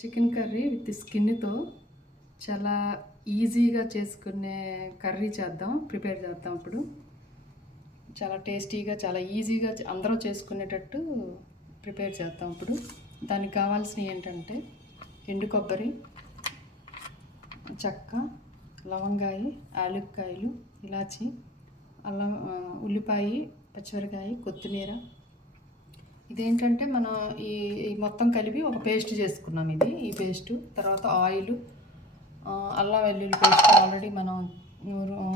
Chicken curry with స్కిన్‌తో చాలా ఈజీగా చేసుకునే కర్రీ ప్రిపేర్ చేద్దాం ఇప్పుడు. చాలా టేస్టీగా, చాలా ఈజీగా అందరూ చేసుకునేటట్టు ప్రిపేర్ చేద్దాం ఇప్పుడు. దానికి కావాల్సినవి ఏంటంటే ఎండు కొబ్బరి, చెక్క, లవంగాయ, యాలుక్కాయలు, ఇలాచి, అల్లం, ఉల్లిపాయ, పచ్చిమిరకాయ, కొత్తిమీర. ఇదేంటంటే మనం ఈ మొత్తం కలిపి ఒక పేస్ట్ చేసుకున్నాం. ఈ పేస్టు తర్వాత ఆయిల్, అల్లం వెల్లుల్లి పేస్ట్ ఆల్రెడీ మనం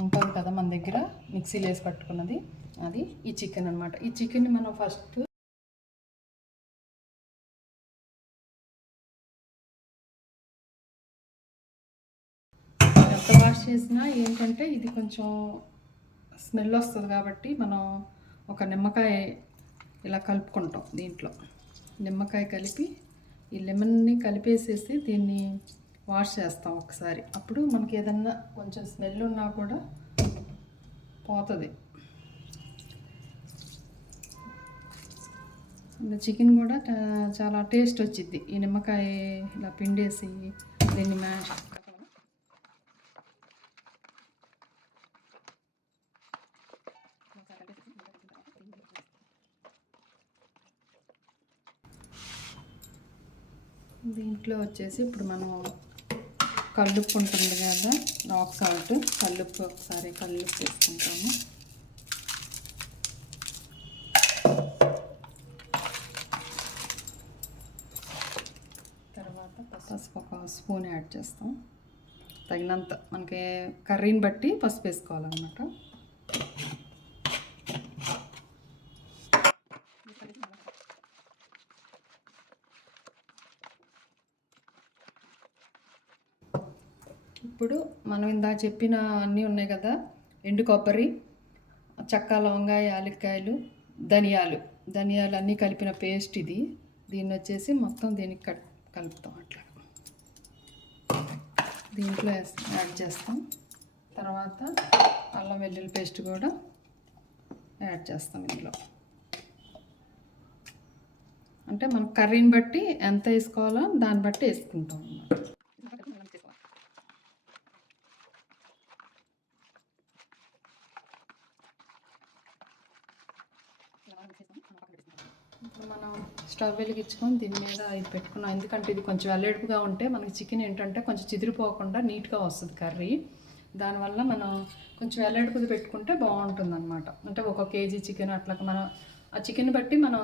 ఉంటుంది కదా మన దగ్గర మిక్సీలో వేసి పట్టుకున్నది, అది ఈ చికెన్ అనమాట. ఈ చికెన్ని మనం ఫస్ట్ ఎంత వాష్ చేసినా ఏంటంటే ఇది కొంచెం స్మెల్ వస్తుంది కాబట్టి మనం ఒక నిమ్మకాయ ఇలా కలుపుకుంటాం. దీంట్లో నిమ్మకాయ కలిపి ఈ లెమన్ని కలిపేసేసి దీన్ని వాష్ చేస్తాం ఒకసారి. అప్పుడు మనకి ఏదన్నా కొంచెం స్మెల్ ఉన్నా కూడా పోతుంది. చికెన్ కూడా చాలా టేస్ట్ వచ్చింది ఈ నిమ్మకాయ ఇలా పిండేసి దీన్ని మ్యాష్. దీంట్లో వచ్చేసి ఇప్పుడు మనం కల్లుప్పు ఉంటుంది కదా, రాక్ సాల్ట్, కల్లుప్పు ఒకసారి కల్లుప్పు వేసుకుంటాము. తర్వాత పసుపు ఒక స్పూన్ యాడ్ చేస్తాం. తగినంత మనకి కర్రీని బట్టి పసుపు వేసుకోవాలన్నమాట. ఇప్పుడు మనం ఇందాక చెప్పిన అన్నీ ఉన్నాయి కదా, ఎండు కొబ్బరి, చెక్క, లవంగాయ, యాలక్కాయలు, ధనియాలు అన్నీ కలిపిన పేస్ట్ ఇది. దీన్ని వచ్చేసి మొత్తం దీనికి కలుపుతాం. అట్లా దీంట్లో యాడ్ చేస్తాం. తర్వాత అల్లం వెల్లుల్లి పేస్ట్ కూడా యాడ్ చేస్తాం ఇందులో. అంటే మనం కర్రీని బట్టి ఎంత వేసుకోవాలో దాన్ని బట్టి వేసుకుంటాం అన్నమాట. ఇప్పుడు మనం స్టవ్ వెలిగించుకొని దీని మీద ఇది పెట్టుకున్నాం. ఎందుకంటే ఇది కొంచెం వెల్లడిపుగా ఉంటే మనకి చికెన్ ఏంటంటే కొంచెం చిదిరిపోకుండా నీట్గా వస్తుంది కర్రీ. దానివల్ల మనం కొంచెం వెల్లడిపుది పెట్టుకుంటే బాగుంటుంది అనమాట. అంటే 1 కేజీ చికెన్ అట్లా మనం ఆ చికెన్ బట్టి మనం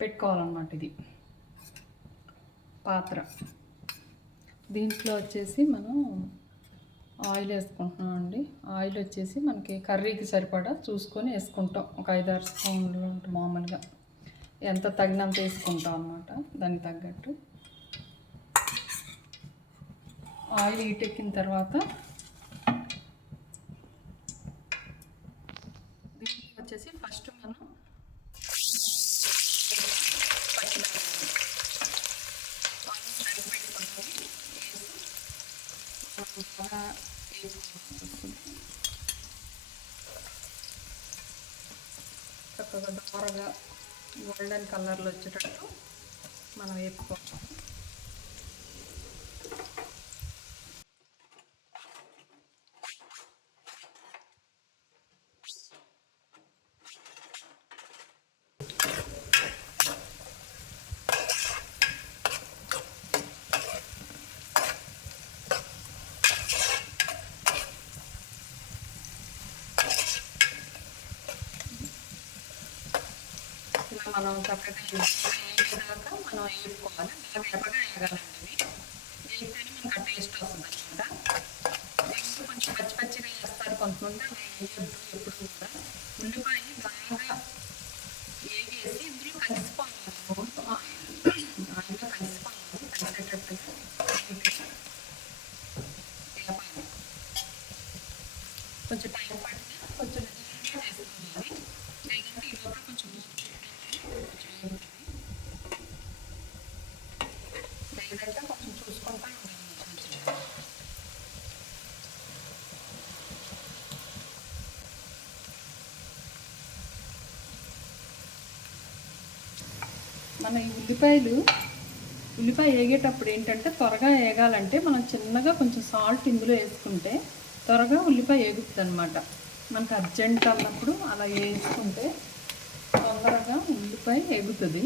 పెట్టుకోవాలన్నమాట. ఇది పాత్ర. దీంట్లో వచ్చేసి మనం ఆయిల్ వేసుకుంటున్నాం అండి. ఆయిల్ వచ్చేసి మనకి కర్రీకి సరిపడా చూసుకొని వేసుకుంటాం. ఒక 5-6 స్పూన్లు మామూలుగా ఎంత తగినంత వేసుకుంటాం అన్నమాట. దానికి తగ్గట్టు ఆయిల్ హీట్ ఎక్కిన తర్వాత దీంట్లో వచ్చేసి ఫస్ట్ మనం చక్కగా దోరగా గోల్డెన్ కలర్లో వచ్చేటట్టు మనం వేపుకోవాలి. మనం చక్కగా వేగేదాకా మనం వేపుకోవాలి. బాగా వేపగా వేగాలండి. వేగితేనే మనకు ఆ టేస్ట్ వస్తుంది అనమాట. దీంట్లో కొంచెం పచ్చిగా వేస్తారు కొంతమంది, అవి వేయద్దు ఎప్పుడు కూడా. ఉల్లిపాయ బాగా వేగేసి ఇందులో కలిసిపోవాలి. ఆయిల్లో కలిసిపోవాలి, కలిసేటట్టుగా వేపాలి. కొంచెం టైం పడితే కొంచెం చేసుకోవాలి. లేదంటే ఈ లోపల కొంచెం లేదంటే కొంచెం చూసుకుంటా ఉండాలి. మన ఈ ఉల్లిపాయ వేగేటప్పుడు ఏంటంటే త్వరగా వేగాలంటే మనం చిన్నగా కొంచెం సాల్ట్ ఇందులో వేసుకుంటే త్వరగా ఉల్లిపాయ వేగుతుంది అనమాట. మనకు అర్జెంట్ అన్నప్పుడు అలా వేసుకుంటే తొందరగా ఉల్లిపాయ వేగుతుంది.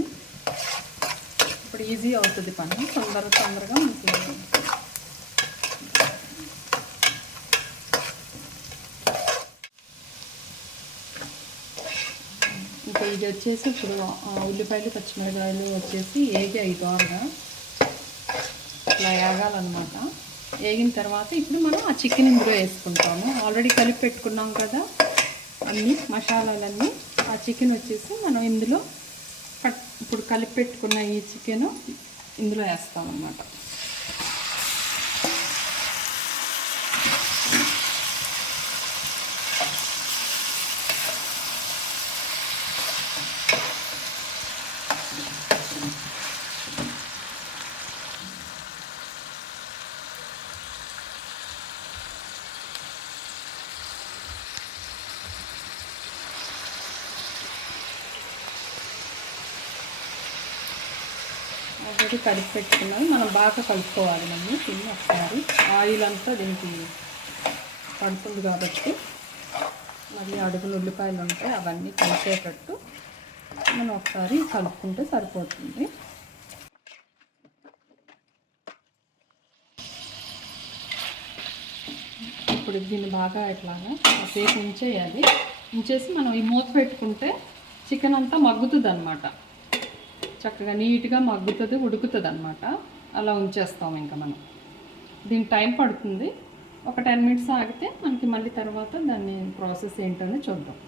ఇప్పుడు ఈజీ అవుతుంది పని, తొందరగా మనకి. ఇంకా ఇది వచ్చేసి ఇప్పుడు ఉల్లిపాయలు పచ్చిమిరకాయలు వచ్చేసి వేగాయి త్వరగా, ఇట్లా వేగాలన్నమాట. వేగిన తర్వాత ఇప్పుడు మనం ఆ చికెన్ ఇందులో వేసుకుంటాము. ఆల్రెడీ కలిపి పెట్టుకున్నాం కదా అన్ని మసాలాలన్నీ. ఆ చికెన్ వచ్చేసి మనం ఇందులో ఇప్పుడు కలిపి పెట్టుకున్న ఈ చికెన్ ఇందులో వేస్తామన్నమాట. ఆల్రెడీ కలిపి పెట్టుకున్నాం, మనం బాగా కలుపుకోవాలి. మనం తిని ఒకసారి ఆయిల్ అంతా దీనికి పడుతుంది కాబట్టి మరి అడుగులు ఉల్లిపాయలు ఉంటాయి, అవన్నీ కలిసేటట్టు మనం ఒకసారి కలుపుకుంటే సరిపోతుంది. ఇప్పుడు దీన్ని బాగా ఇట్లాగా కాసేపు ఉంచేయాలి. ఉంచేసి మనం ఈ మూత పెట్టుకుంటే చికెన్ అంతా మగ్గుతుంది అన్నమాట. చక్కగా నీట్గా మగ్గుతుంది, ఉడుకుతుంది అన్నమాట. అలా ఉంచేస్తాం. ఇంకా మనం దీనికి టైం పడుతుంది. ఒక 10 మినిట్స్ ఆగితే మనకి మళ్ళీ తర్వాత దాన్ని ప్రాసెస్ ఏంటని చూద్దాం.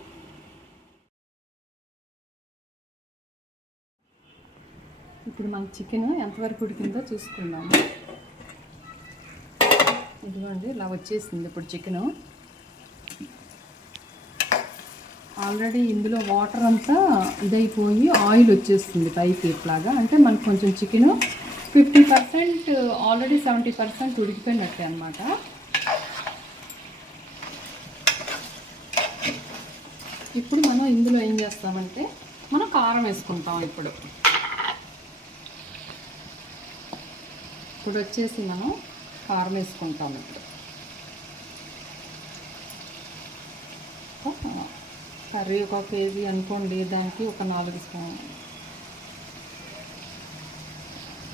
ఇప్పుడు మన చికెన్ ఎంతవరకు ఉడికిందో చూసుకుందాము. ఇదిగోండి ఇలా వచ్చేసింది ఇప్పుడు చికెను. ఆల్రెడీ ఇందులో వాటర్ అంతా ఇదైపోయి ఆయిల్ వచ్చేస్తుంది పైకి ఇట్లాగా. అంటే మనకు కొంచెం చికెను 50% ఆల్రెడీ 70% ఉడికిపోయినట్టే అనమాట. ఇప్పుడు మనం ఇందులో ఏం చేస్తామంటే మనం కారం వేసుకుంటాం. ఇప్పుడు వచ్చేసి మనం కారం వేసుకుంటాం. ఇప్పుడు కర్రీ 1 కేజీ అనుకోండి, దానికి ఒక 4 స్పూన్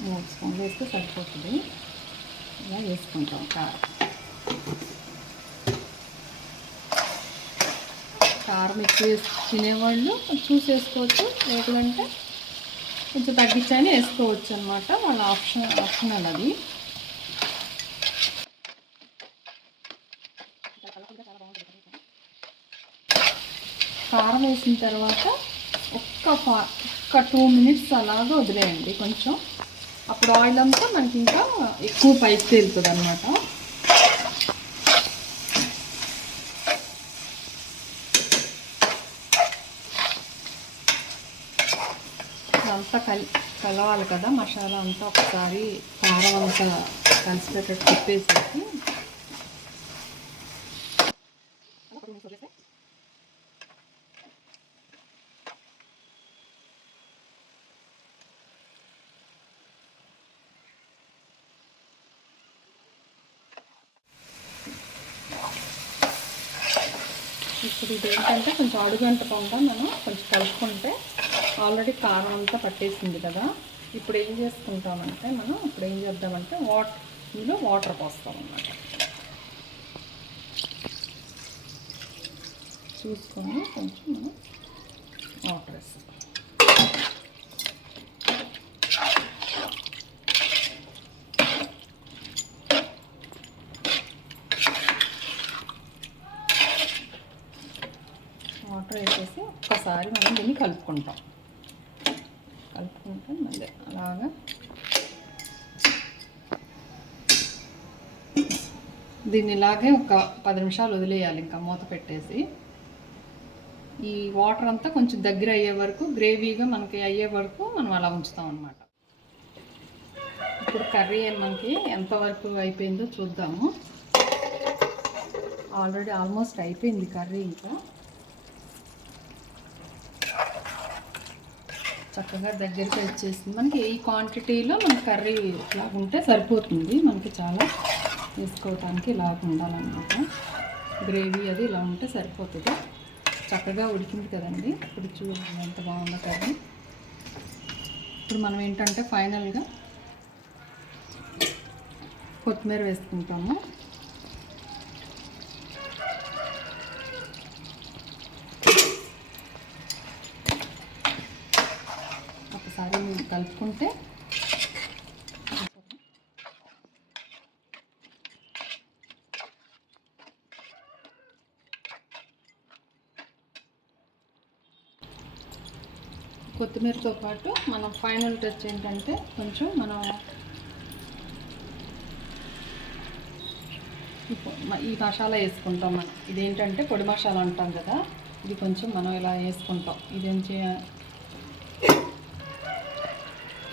3 స్పూన్లు వేస్తే సరిపోతుంది. ఇలా వేసుకుంటాం కారం ఎక్కువ తినేవాళ్ళు చూసేసుకోవచ్చు, లేదంటే కొంచెం తగ్గించని వేసుకోవచ్చు అనమాట. వాళ్ళ ఆప్షనల్ అది. కారం వేసిన తర్వాత ఒక్క 2 మినిట్స్ అలాగా వదిలేయండి కొంచెం. అప్పుడు ఆయిల్ అంతా మనకి ఇంకా ఎక్కువ పైకి తేలుతుంది అన్నమాట. అంతా కలవాలి కదా మసాలా అంతా. ఒకసారి కారం అంతా కలిసిపెట్టేట్టు తిప్పేసేసి ఇప్పుడు ఇది ఏంటంటే కొంచెం అడుగంటకుండా మనం కొంచెం కలుపుకుంటే ఆల్రెడీ కారం అంతా పట్టేసింది కదా. ఇప్పుడు ఏం చేసుకుంటామంటే మనం ఏం చేద్దామంటే ఇందులో వాటర్ పోస్తాం అన్నమాట. చూసుకొని కొంచెం మనం వాటర్ వేస్తాం. వాటర్ వేసేసి ఒక్కసారి మనం దీన్ని కలుపుకుంటే మళ్ళీ అలాగా దీన్ని ఇలాగే ఒక 10 నిమిషాలు వదిలేయాలి. ఇంకా మూత పెట్టేసి ఈ వాటర్ అంతా కొంచెం దగ్గర అయ్యే వరకు, గ్రేవీగా మనకి అయ్యే వరకు మనం అలా ఉంచుతాం అన్నమాట. ఇప్పుడు కర్రీ మనకి ఎంతవరకు అయిపోయిందో చూద్దాము. ఆల్రెడీ ఆల్మోస్ట్ అయిపోయింది కర్రీ. ఇంకా చక్కగా దగ్గరికి వచ్చేసింది. మనకి ఈ క్వాంటిటీలో మన కర్రీ ఇట్లా ఉంటే సరిపోతుంది. మనకి చాలా వేసుకోవటానికి ఇలా ఉండాలన్నమాట. గ్రేవీ అది ఇలా ఉంటే సరిపోతుంది. చక్కగా ఉడికింది కదండి. ఇప్పుడు చూడండి ఎంత బాగుందో కర్రీ. ఇప్పుడు మనం ఏంటంటే ఫైనల్గా కొత్తిమీర వేసుకుంటాము. ఒకసారి కలుపుకుంటే కొత్తిమీరతో పాటు మనం ఫైనల్ టచ్ ఏంటంటే కొంచెం మనం ఈ మసాలా వేసుకుంటాం. మనం ఇదేంటంటే పొడి మసాలా అంటాం కదా, ఇది కొంచెం మనం ఇలా వేసుకుంటాం.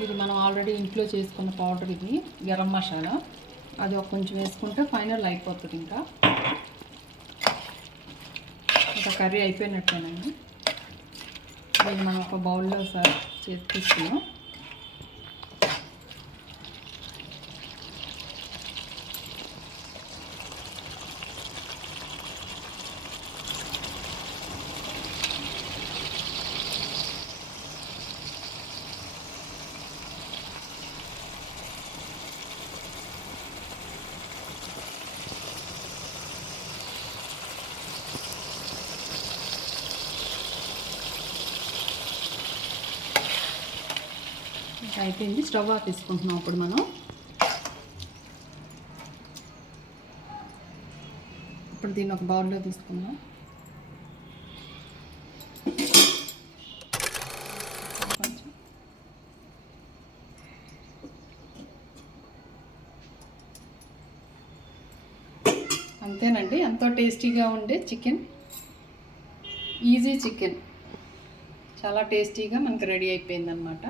ఇది మనం ఆల్రెడీ ఇంట్లో చేసుకున్న పౌడర్, ఇది గరం మసాలా. అది ఒక కొంచెం వేసుకుంటే ఫైనల్ అయిపోతుంది. ఇంకా కర్రీ అయిపోయినట్టేనండి. దీన్ని మనం ఒక బౌల్లో చేసి తీసుకున్నాం. అయిపోయింది. స్టవ్ ఆఫ్ తీసుకుంటున్నాం. అప్పుడు మనం ఇప్పుడు దీన్ని ఒక బౌల్లో తీసుకుందాం. అంతేనండి. ఎంతో టేస్టీగా ఉండే చికెన్, ఈజీ చికెన్ చాలా టేస్టీగా మనకు రెడీ అయిపోయిందన్నమాట.